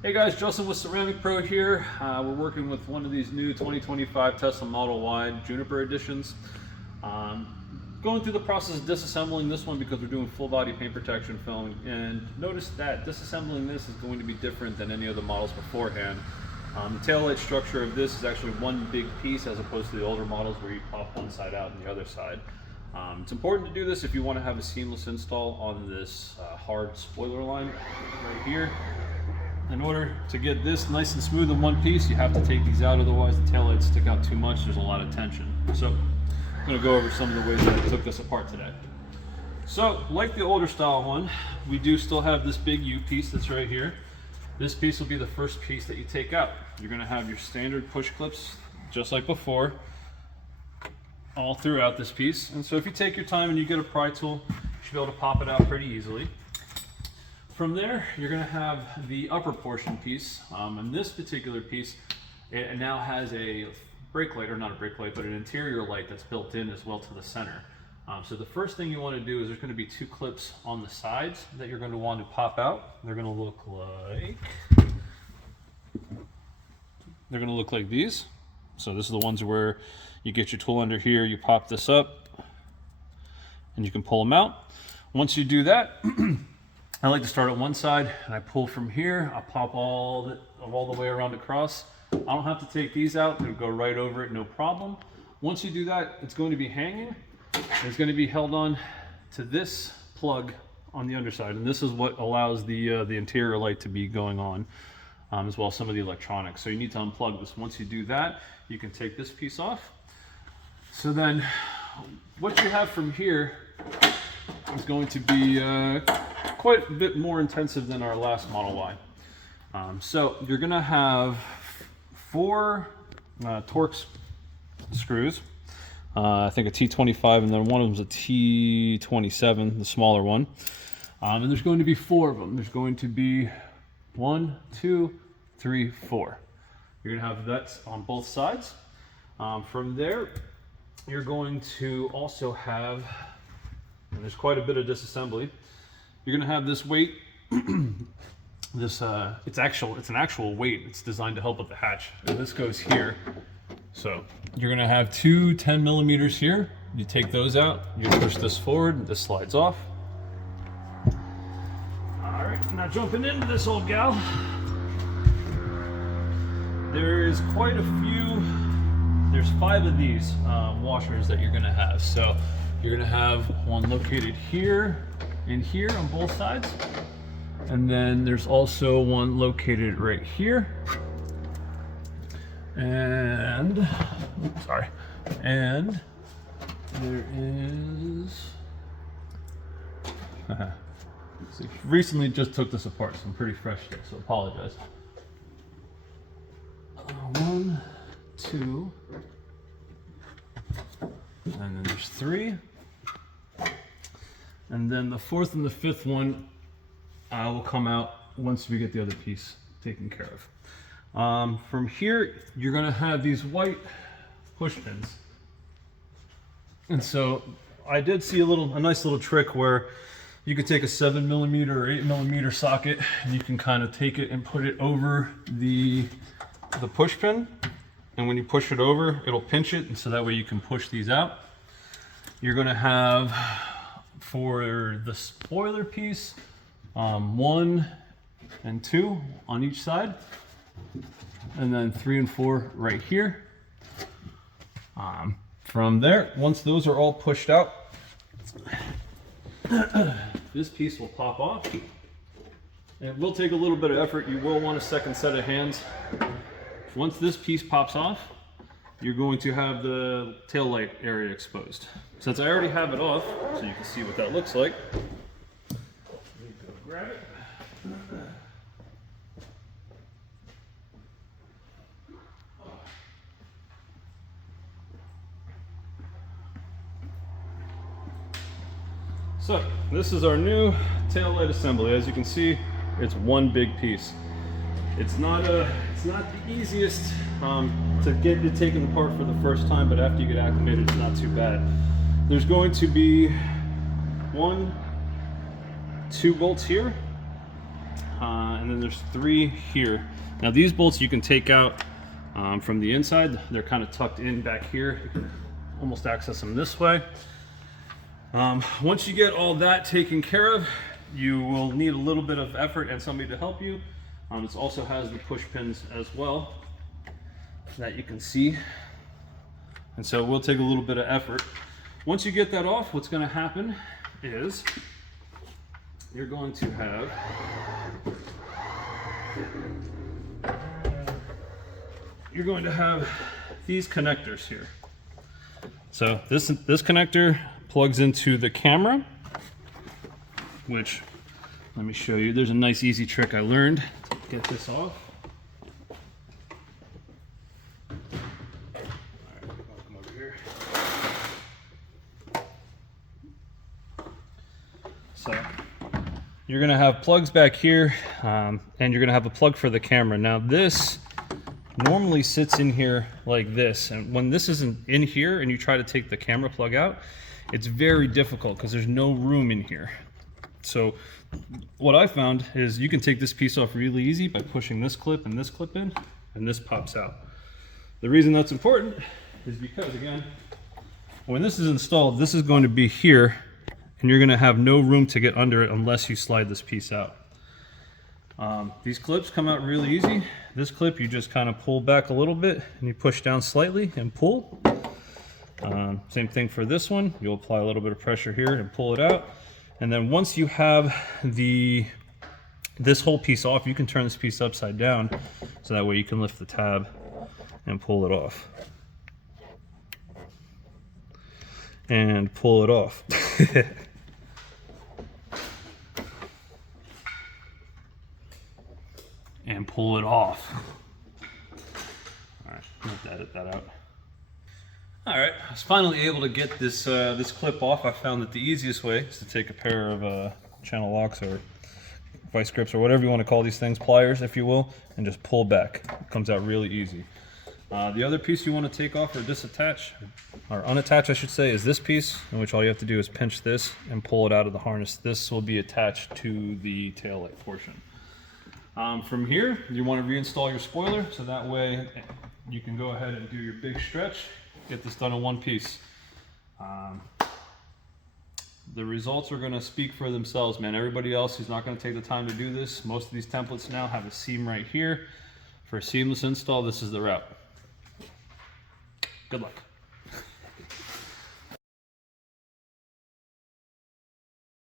Hey guys, Justin with Ceramic Pro here. We're working with one of these new 2025 Tesla Model Y Juniper Editions. Going through the process of disassembling this one because we're doing full body paint protection film, and notice that disassembling this is going to be different than any other models beforehand. The taillight structure of this is actually one big piece as opposed to the older models where you pop one side out and the other side. It's important to do this if you want to have a seamless install on this hard spoiler line right here. In order to get this nice and smooth in one piece, you have to take these out, otherwise the taillights stick out too much. There's a lot of tension. So I'm going to go over some of the ways that I took this apart today. So like the older style one, we do still have this big U piece that's right here. This piece will be the first piece that you take out. You're going to have your standard push clips, just like before, all throughout this piece. And so if you take your time and you get a pry tool, you should be able to pop it out pretty easily. From there, you're going to have the upper portion piece, and this particular piece, it now has a brake light, or not a brake light, but an interior light that's built in as well to the center. So the first thing you want to do is there's going to be two clips on the sides that you're going to want to pop out. They're going to look like these. So this is the ones where you get your tool under here, you pop this up, and you can pull them out. Once you do that, I like to start at one side and I pull from here. I'll pop all the way around across. I don't have to take these out, they'll go right over it, no problem. Once you do that, it's going to be hanging. It's going to be held on to this plug on the underside, and this is what allows the interior light to be going on, as well as some of the electronics. So you need to unplug this. Once you do that, you can take this piece off. So then what you have from here is going to be quite a bit more intensive than our last Model Y. So you're going to have 4 Torx screws, I think a T25, and then one of them's a T27, the smaller one. And there's going to be 4 of them. There's going to be 1, 2, 3, 4. You're going to have that on both sides. From there, you're going to also have, and there's quite a bit of disassembly, you're going to have this weight. It's an actual weight. It's designed to help with the hatch, and this goes here. So you're going to have 2 10mm here. You take those out, you push this forward, and this slides off. All right, now jumping into this old gal, there's quite a few. There's 5 of these washers that you're going to have. So you're going to have one located here and here on both sides, and then there's also one located right here, and and there is so recently just took this apart, so I'm pretty fresh still, so apologize. 1, 2, and then there's 3. And then the 4th and the 5th one will come out once we get the other piece taken care of. From here, you're going to have these white push pins. And so I did see a nice little trick where you could take a 7mm or 8mm socket, and you can kind of take it and put it over the push pin. And when you push it over, it'll pinch it, and so that way you can push these out. You're going to have, for the spoiler piece, 1 and 2 on each side, and then 3 and 4 right here. From there, once those are all pushed out, this piece will pop off. It will take a little bit of effort. You will want a second set of hands. Once this piece pops off, you're going to have the tail light area exposed. Since I already have it off, so you can see what that looks like, let me go grab it. So this is our new tail light assembly. As you can see, it's one big piece. It's not the easiest to get it taken apart for the first time, but after you get acclimated, it's not too bad. There's going to be 1, 2 bolts here, and then there's 3 here. Now these bolts you can take out from the inside. They're kind of tucked in back here. You can almost access them this way. Once you get all that taken care of, you will need a little bit of effort and somebody to help you. This also has the push pins as well that you can see. And so it will take a little bit of effort. Once you get that off, what's going to happen is you're going to have these connectors here. So this connector plugs into the camera, which, let me show you. There's a nice easy trick I learned to get this off. So you're going to have plugs back here, and you're going to have a plug for the camera. Now this normally sits in here like this, and when this isn't in here and you try to take the camera plug out, it's very difficult because there's no room in here. So what I found is you can take this piece off really easy by pushing this clip and this clip in, and this pops out. The reason that's important is because, again, when this is installed, this is going to be here, and you're going to have no room to get under it unless you slide this piece out. These clips come out really easy. This clip you just kind of pull back a little bit and you push down slightly and pull. Same thing for this one. You'll apply a little bit of pressure here and pull it out. And then once you have this whole piece off, you can turn this piece upside down so that way you can lift the tab and pull it off. And pull it off. And pull it off. All right, let that edit that out. All right, I was finally able to get this this clip off. I found that the easiest way is to take a pair of channel locks or vice grips or whatever you want to call these things, pliers if you will, and just pull back. It comes out really easy. The other piece you want to take off or disattach, or unattach I should say, is this piece, in which all you have to do is pinch this and pull it out of the harness. This will be attached to the tail light portion. From here, you want to reinstall your spoiler, so that way you can go ahead and do your big stretch, get this done in one piece. The results are going to speak for themselves, man. Everybody else who's not going to take the time to do this, most of these templates now have a seam right here. For a seamless install, this is the route. Good luck.